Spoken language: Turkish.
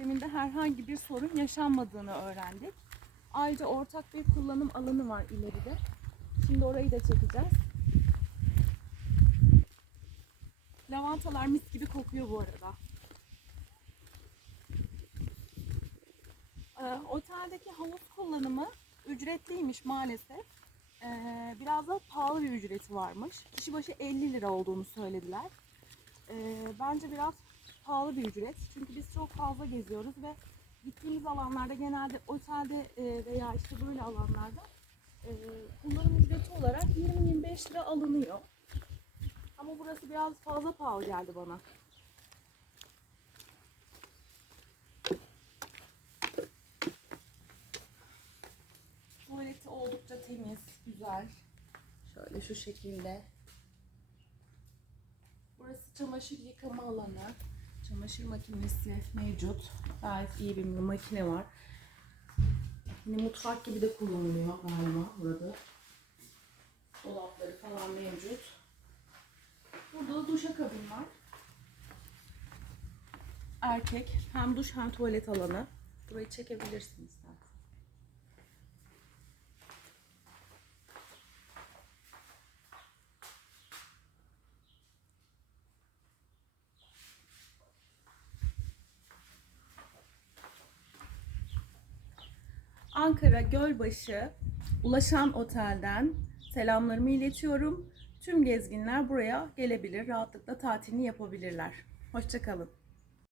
sisteminde herhangi bir sorun yaşanmadığını öğrendik. Ayrıca ortak bir kullanım alanı var ileride. Şimdi orayı da çekeceğiz. Lavantalar mis gibi kokuyor bu arada. Ee, oteldeki havuz kullanımı ücretliymiş maalesef. Ee, biraz da pahalı bir ücreti varmış. Kişi başı 50 lira olduğunu söylediler. Ee, bence biraz pahalı bir ücret. Çünkü biz çok fazla geziyoruz ve gittiğimiz alanlarda genelde otelde e, veya işte böyle alanlarda e, kullanım ücreti olarak 20-25 lira alınıyor. Ama burası biraz fazla pahalı geldi bana. Tuvaleti oldukça temiz, güzel. Şöyle şu şekilde. Burası çamaşır yıkama alanı. Çamaşır makinesi mevcut. Gayet iyi bir makine var. Yine mutfak gibi de kullanılıyor galiba burada. Dolapları falan mevcut. Burada da duşakabin var. Erkek. Hem duş hem tuvalet alanı. Burayı çekebilirsiniz zaten. Ankara Gölbaşı Ulaşan Otel'den selamlarımı iletiyorum. Tüm gezginler buraya gelebilir, rahatlıkla tatilini yapabilirler. Hoşçakalın.